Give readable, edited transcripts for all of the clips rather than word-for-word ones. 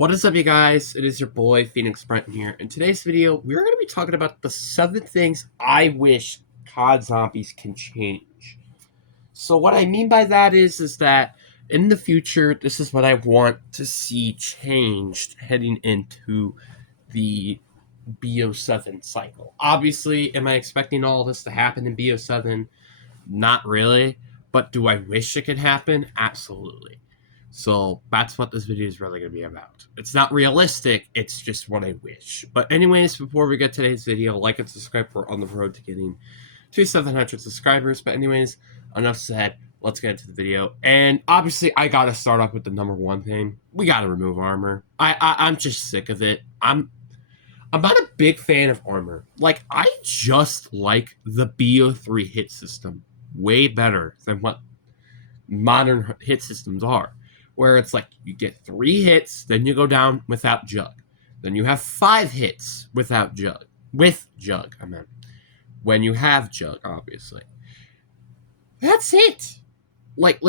What is up, you guys? It is your boy Phoenix Brenton here. In today's video, we're going to be talking about the 7 things I wish COD Zombies can change. So, what I mean by that is that in the future, this is what I want to see changed heading into the bo7 cycle. Obviously, am I expecting all this to happen in bo7? Not really. But do I wish it could happen? Absolutely. So that's what this video is really going to be about. It's not realistic, it's just what I wish. But anyways, before we get today's video, like and subscribe. We're on the road to getting to 700 subscribers. But anyways, enough said. Let's get into the video. And obviously, I got to start off with the number one thing. We got to remove armor. I'm just sick of it. I'm not a big fan of armor. Like, I just like the bo3 hit system way better than what modern hit systems are, where it's like you get 3 hits, then you go down without jug. Then you have 5 hits without jug. With jug, I meant. When you have jug, obviously. That's it. Like,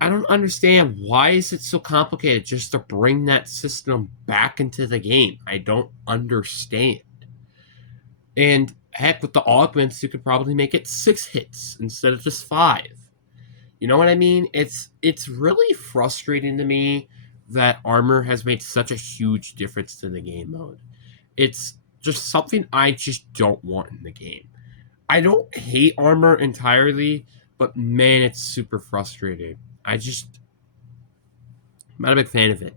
I don't understand. Why is it so complicated just to bring that system back into the game? I don't understand. And heck, with the augments, you could probably make it 6 hits instead of just 5. You know what I mean? It's really frustrating to me that armor has made such a huge difference to the game mode. It's just something I just don't want in the game. I don't hate armor entirely, but man, it's super frustrating. I'm not a big fan of it.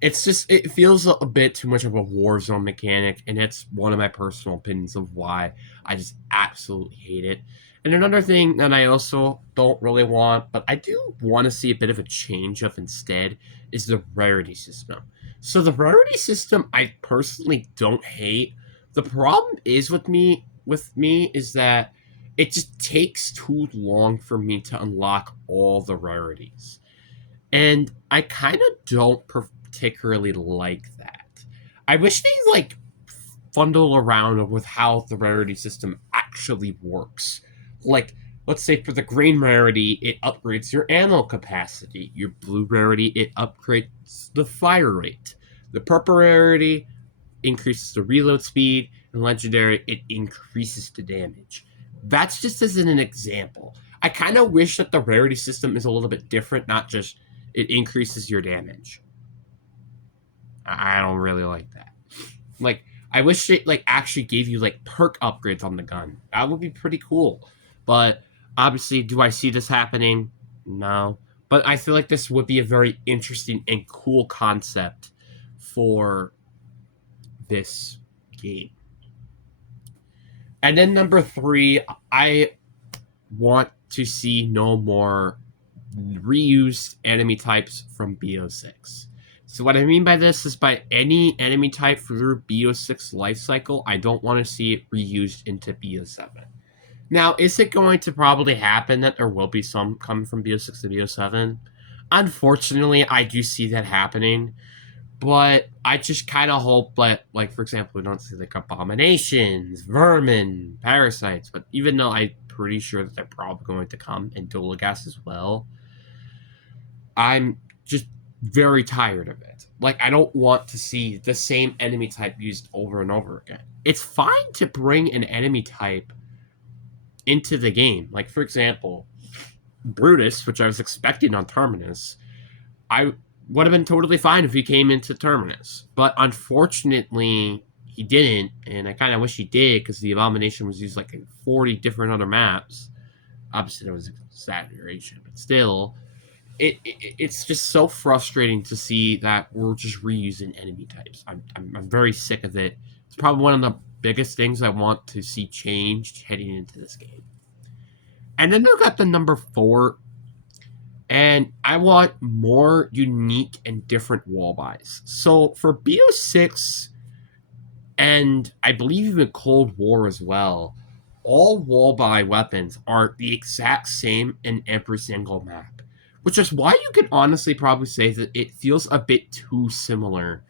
It's just, it feels a bit too much of a Warzone mechanic, and it's one of my personal opinions of why I just absolutely hate it. And another thing that I also don't really want, but I do want to see a bit of a change of instead, is the rarity system. So the rarity system, I personally don't hate. The problem is with me is that it just takes too long for me to unlock all the rarities. And I kind of don't particularly like that. I wish they fundle around with how the rarity system actually works. Like, let's say for the green rarity, it upgrades your ammo capacity. Your blue rarity, it upgrades the fire rate. The purple rarity increases the reload speed, and legendary, it increases the damage. That's just as an example. I kind of wish that the rarity system is a little bit different, not just it increases your damage. I don't really like that. Like, I wish it actually gave you perk upgrades on the gun. That would be pretty cool. But obviously, do I see this happening? No. But I feel like this would be a very interesting and cool concept for this game. And then number 3, I want to see no more reused enemy types from bo6. So what I mean by this is by any enemy type through bo6 lifecycle, I don't want to see it reused into bo7. Now, is it going to probably happen that there will be some coming from bo6 to bo7? Unfortunately, I do see that happening, but I just kind of hope that, for example, we don't see abominations, vermin, parasites, but even though I'm pretty sure that they're probably going to come, and Dolagas as well, I'm just very tired of it. I don't want to see the same enemy type used over and over again. It's fine to bring an enemy type into the game. For example, Brutus, which I was expecting on Terminus, I would have been totally fine if he came into Terminus. But unfortunately, he didn't, and I kind of wish he did, because the Abomination was used in 40 different other maps. Obviously, there was an exaggeration, but still, it's just so frustrating to see that we're just reusing enemy types. I'm very sick of it. It's probably one of the biggest things I want to see changed heading into this game. And then they've got the number 4, and I want more unique and different wall buys. So for bo6, and I believe even Cold War as well, all wall buy weapons are the exact same in every single map, which is why you could honestly probably say that it feels a bit too similar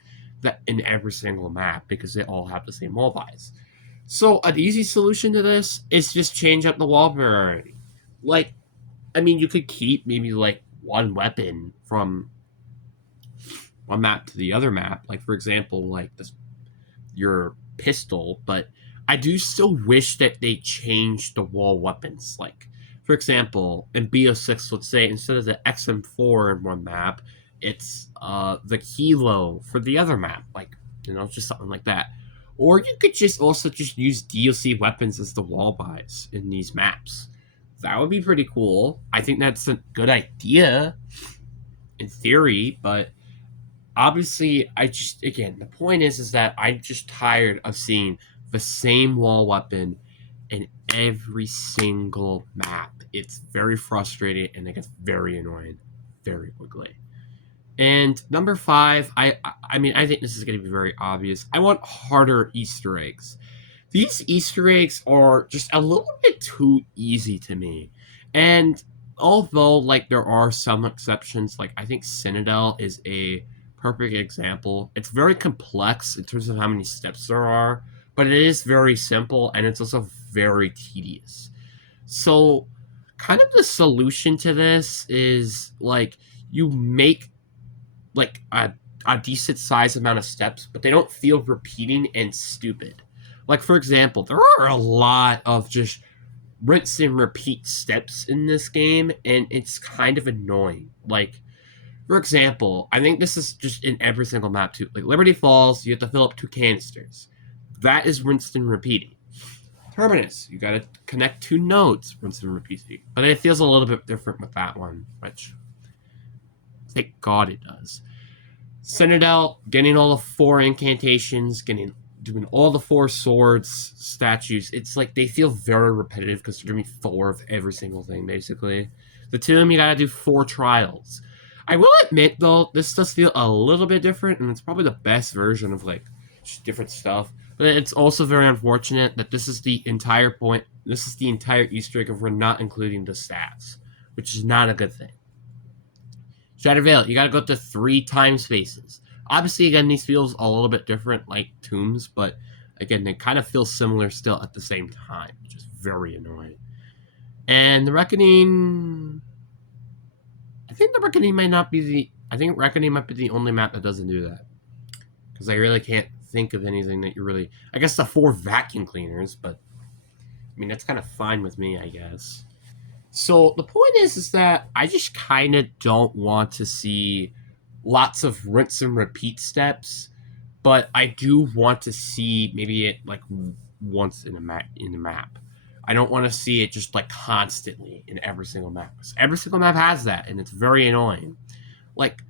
that in every single map, because they all have the same wall buys. So an easy solution to this is just change up the wall variety. You could keep maybe one weapon from one map to the other map. Like for example, like this your pistol, but I do still wish that they changed the wall weapons. Like, for example, in bo6, let's say instead of the XM4 in one map, it's the Kilo for the other map. Like, just something like that. Or you could just also just use DLC weapons as the wall buys in these maps. That would be pretty cool. I think that's a good idea in theory, but obviously the point is that I'm just tired of seeing the same wall weapon in every single map. It's very frustrating and it gets very annoying very quickly. And number 5, I mean, I think this is going to be very obvious. I want harder Easter eggs. These Easter eggs are just a little bit too easy to me. And although, like, there are some exceptions, like, I think Citadel is a perfect example. It's very complex in terms of how many steps there are, but it is very simple and it's also very tedious. So, kind of the solution to this is, like, you make, like, a decent size amount of steps, but they don't feel repeating and stupid. Like, for example, there are a lot of just rinse and repeat steps in this game, and it's kind of annoying. Like, for example, I think this is just in every single map too. Like, Liberty Falls, you have to fill up 2 canisters. That is rinsed and repeating. Terminus, you gotta connect 2 nodes, rinse and repeating. But it feels a little bit different with that one, which, thank God it does. Citadel, getting all the 4 incantations, doing all the 4 swords, statues. It's like they feel very repetitive because they're doing 4 of every single thing, basically. The Tomb, you gotta do 4 trials. I will admit, though, this does feel a little bit different, and it's probably the best version of, like, just different stuff. But it's also very unfortunate that this is the entire point. This is the entire Easter egg of we're not including the stats, which is not a good thing. Shattered Veil, you gotta go to 3 time spaces. Obviously, again, these feels a little bit different, like Tombs, but again, they kind of feel similar still at the same time, which is very annoying. And the Reckoning, I think the Reckoning might not be the. I think Reckoning might be the only map that doesn't do that, because I really can't think of anything that you really. I guess the 4 vacuum cleaners, but I mean that's kind of fine with me, I guess. So the point is that I just kind of don't want to see lots of rinse and repeat steps, but I do want to see maybe it like once in a map. I don't want to see it just like constantly in every single map. Every single map has that, and it's very annoying. Like,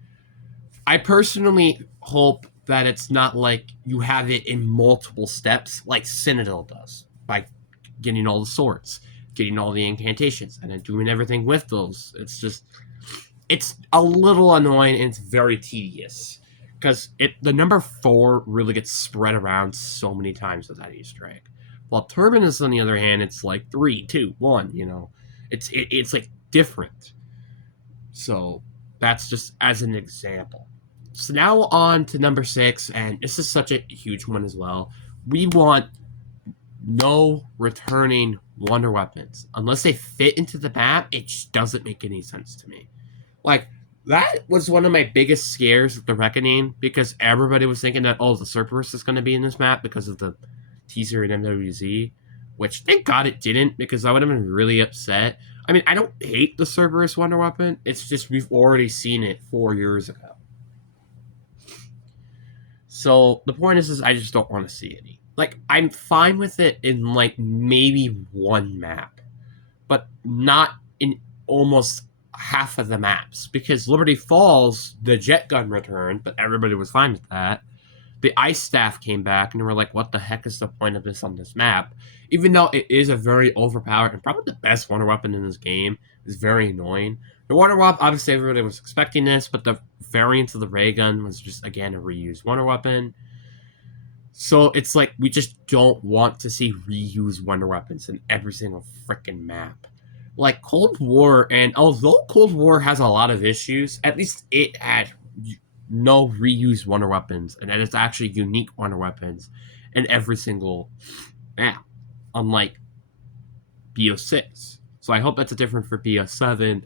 I personally hope that it's not like you have it in multiple steps like Citadel does by getting all the swords, getting all the incantations, and then doing everything with those. It's a little annoying and it's very tedious because the number 4 really gets spread around so many times with that Easter egg. While Terminus, on the other hand, it's like 3, 2, 1. It's like different. So that's just as an example. So now on to number 6, and this is such a huge one as well. We want no returning wonder weapons. Unless they fit into the map, it just doesn't make any sense to me. Like, that was one of my biggest scares with the Reckoning, because everybody was thinking that, the Cerberus is going to be in this map because of the teaser in MWZ, which thank God it didn't, because I would have been really upset. I mean, I don't hate the Cerberus wonder weapon, it's just we've already seen it 4 years ago. So the point is I just don't want to see any. Like, I'm fine with it in, like, maybe 1 map, but not in almost half of the maps, because Liberty Falls, the jet gun returned, but everybody was fine with that. The ice staff came back, and they were like, what the heck is the point of this on this map? Even though it is a very overpowered and probably the best wonder weapon in this game, it's very annoying. The wonder weapon, obviously everybody was expecting this, but the variant of the ray gun was just, again, a reused wonder weapon. So it's like, we just don't want to see reused wonder weapons in every single freaking map. Like Cold War, and although Cold War has a lot of issues, at least it had no reused wonder weapons, and that it's actually unique wonder weapons in every single map, unlike bo6. So I hope that's different for bo7.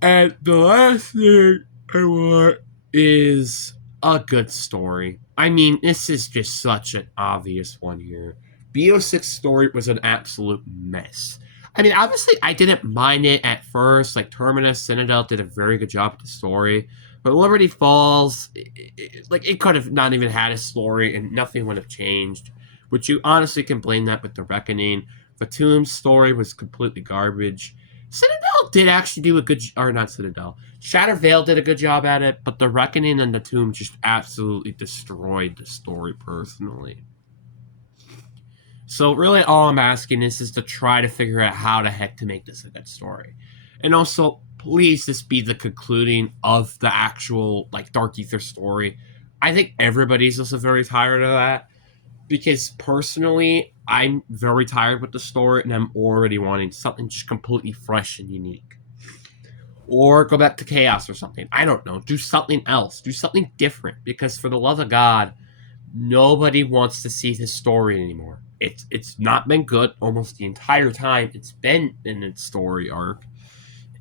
And the last thing I want is a good story. I mean, this is just such an obvious one here. bo6's story was an absolute mess. I mean, obviously, I didn't mind it at first. Like, Terminus, Citadel did a very good job with the story. But Liberty Falls, it could have not even had a story and nothing would have changed. Which you honestly can blame that with the Reckoning. Fatum's story was completely garbage. Citadel did actually do a good, or not Citadel. Shattered Veil did a good job at it, but the Reckoning and the Tomb just absolutely destroyed the story personally. So really all I'm asking is to try to figure out how the heck to make this a good story. And also, please this be the concluding of the actual, like, Dark Ether story. I think everybody's also very tired of that. Because personally, I'm very tired with the story and I'm already wanting something just completely fresh and unique. Or go back to Chaos or something. I don't know. Do something else. Do something different. Because for the love of God, nobody wants to see this story anymore. It's not been good almost the entire time it's been in its story arc.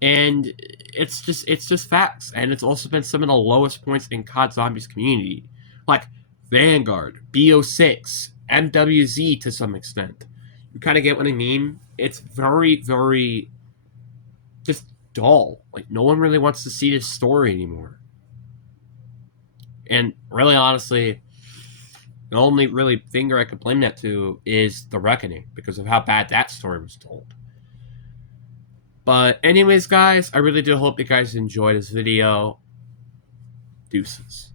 And it's just facts. And it's also been some of the lowest points in COD Zombies community. Like Vanguard, bo6, MWZ to some extent. You kind of get what I mean? It's very, very just dull. Like, no one really wants to see this story anymore. And really, honestly, the only really finger I could blame that to is The Reckoning because of how bad that story was told. But anyways, guys, I really do hope you guys enjoyed this video. Deuces.